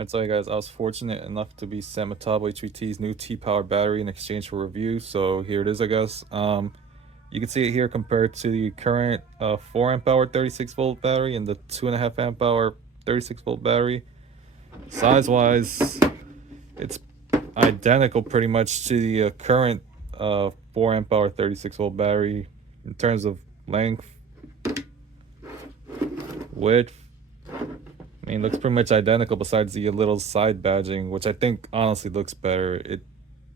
Alright, so hey guys, I was fortunate enough to be sent Metabo HPT's new T-Power battery in exchange for review, so here it is, I guess. You can see it here compared to the current 4 amp hour 36 volt battery and the 2.5 amp hour 36 volt battery. Size wise, it's identical pretty much to the current 4 amp hour 36 volt battery in terms of length, width. I mean, looks pretty much identical besides the little side badging, which I think honestly looks better. It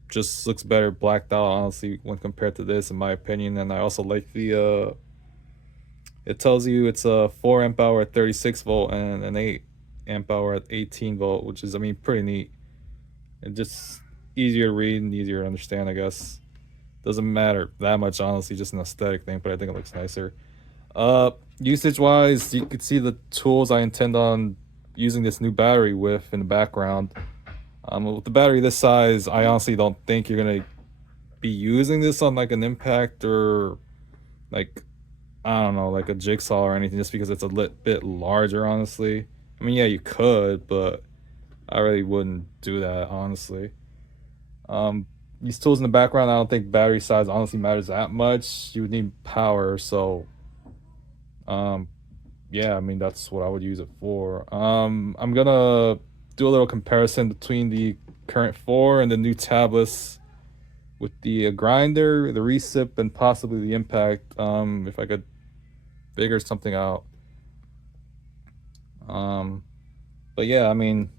just looks better blacked out, honestly, when compared to this, in my opinion. And I also like the it tells you it's a 4 amp hour at 36 volt and an 8 amp hour at 18 volt, which is, I mean, pretty neat. And just easier to read and easier to understand, I guess. Doesn't matter that much, honestly, just an aesthetic thing, but I think it looks nicer. Usage wise, you can see the tools I intend on using this new battery with in the background. With the battery this size, I honestly don't think you're gonna be using this on like an impact or like, I don't know, like a jigsaw or anything, just because it's a bit larger, honestly. I mean, yeah, you could, but I really wouldn't do that, honestly. These tools in the background, I don't think battery size honestly matters that much. You would need power, so yeah, I mean, that's what I would use it for. I'm gonna do a little comparison between the current 4 and the new tablets with the grinder, the recip, and possibly the impact, if I could figure something out. But yeah, I mean,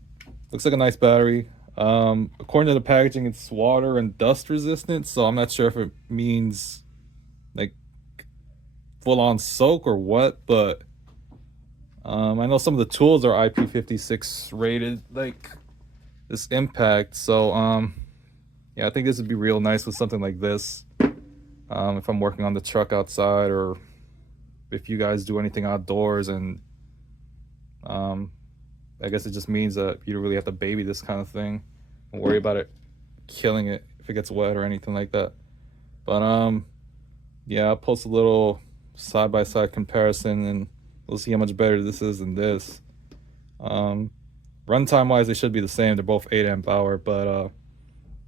looks like a nice battery. According to the packaging, it's water and dust resistant, so I'm not sure if it means like full on soak or what, but I know some of the tools are IP56 rated, like this impact. So yeah, I think this would be real nice with something like this. If I'm working on the truck outside, or if you guys do anything outdoors, and I guess it just means that you don't really have to baby this kind of thing and worry about it killing it if it gets wet or anything like that. But yeah, I'll post a little side-by-side comparison and we'll see how much better this is than this. Runtime wise, they should be the same. They're both 8 amp hour, but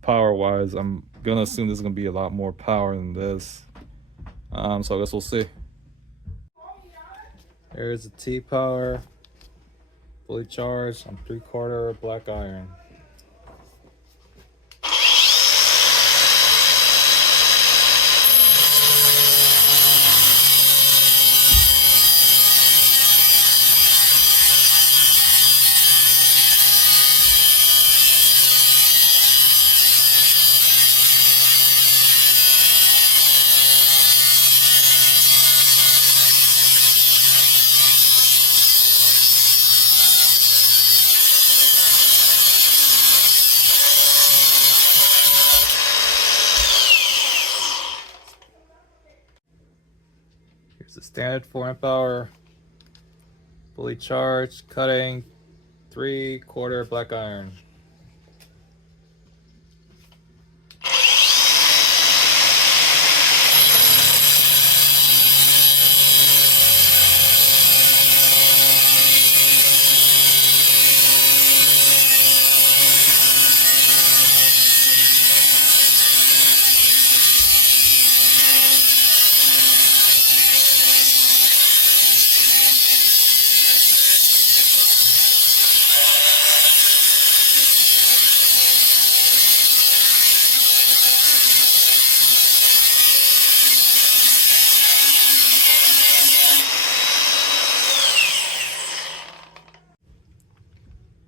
power wise, I'm gonna assume this is gonna be a lot more power than this. So I guess we'll see. Here's the T-Power, fully charged on 3/4 black iron. Here's the standard 4 amp hour, fully charged, cutting 3/4 black iron.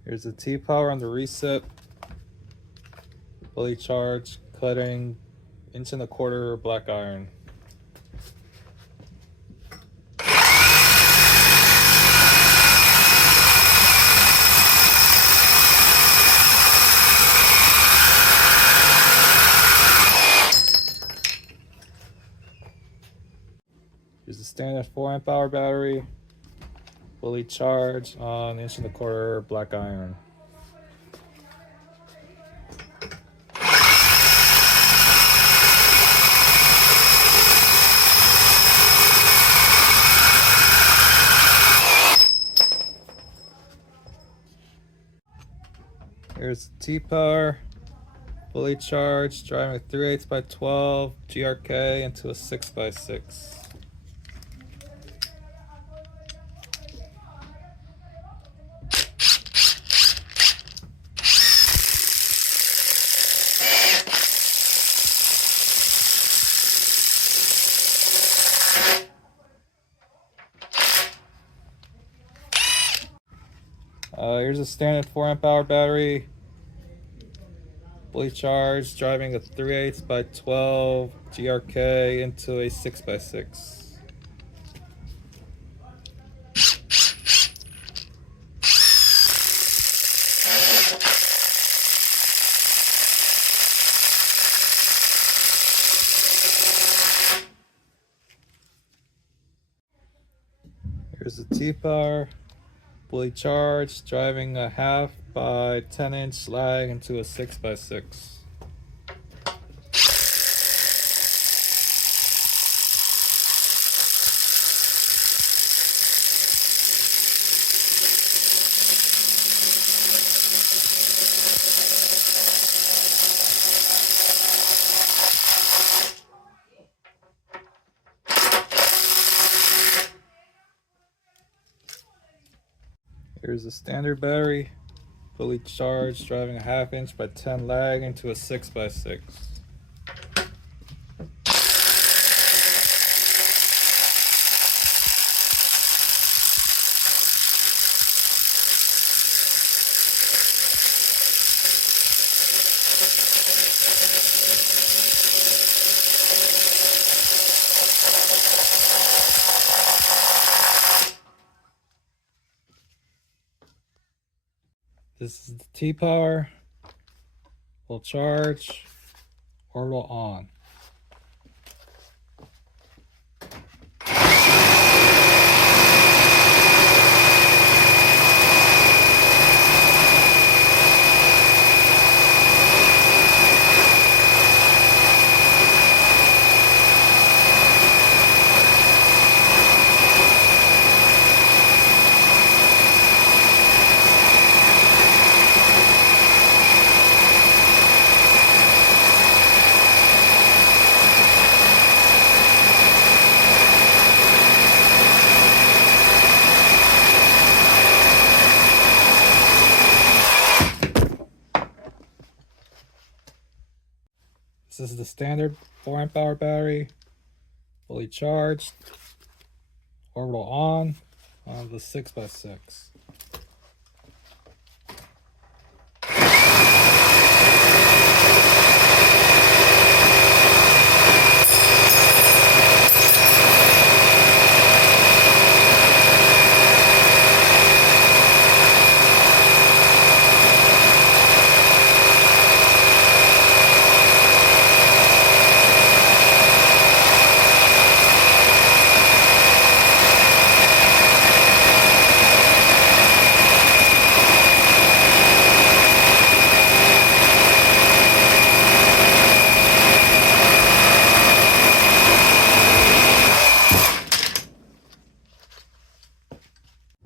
Here's the T-Power on the recip, fully charged, cutting 1.25 inch black iron. Here's the standard 4 amp hour battery, fully charged on 1.25 inch black iron. Here's the T-Power, fully charged, driving a 3/8 by 12 GRK into a 6x6. Here's a standard 4 amp hour battery, fully charged, driving a 3/8 by 12 GRK into a 6x6. Here's the T-Power, fully charged, driving a 1/2 by 10-inch lag into a 6x6. Here's a standard battery, fully charged, driving a 1/2 inch by 10 lag into a 6x6. This is the T-Power, full charge, orbital on. This is the standard 4 amp hour battery, fully charged, orbital on the 6x6.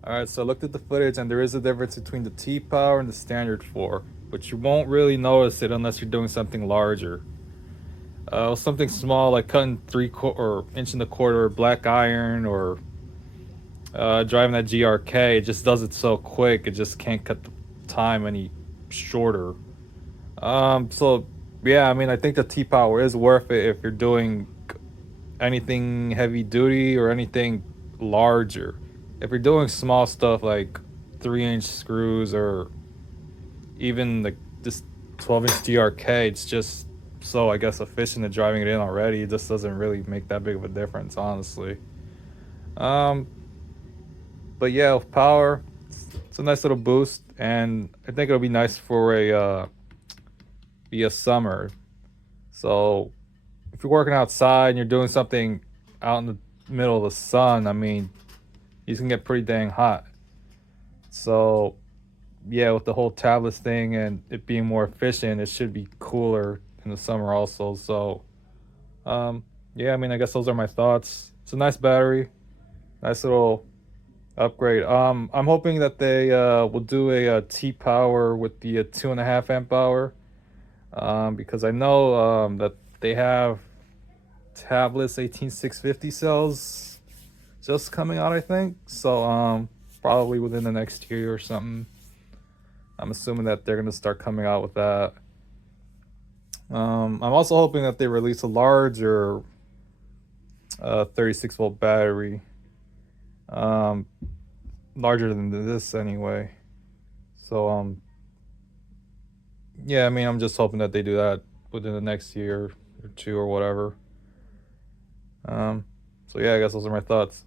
Alright, so I looked at the footage and there is a difference between the T-Power and the standard 4, but you won't really notice it unless you're doing something larger. Something small like cutting 1.25 inch black iron, or driving that GRK, it just does it so quick, it just can't cut the time any shorter. So yeah, I mean, I think the T-Power is worth it if you're doing anything heavy duty or anything larger. If you're doing small stuff like 3-inch screws or even like this 12-inch GRK, it's just so, I guess, efficient at driving it in already. It just doesn't really make that big of a difference, honestly. But yeah, with power, it's a nice little boost, and I think it'll be nice for a summer. So if you're working outside and you're doing something out in the middle of the sun, I mean, you can get pretty dang hot. So yeah, with the whole tablets thing and it being more efficient, it should be cooler in the summer also. So yeah, I mean, I guess those are my thoughts. It's a nice battery, nice little Upgrade. I'm hoping that they will do a, T-Power with the 2.5 amp hour. Because I know that they have tablets 18650 cells just coming out, I think. So probably within the next year or something. I'm assuming that they're gonna start coming out with that. I'm also hoping that they release a larger 36-volt battery, um, larger than this anyway. So yeah, I mean, I'm just hoping that they do that within the next year or two or whatever. So yeah, I guess those are my thoughts.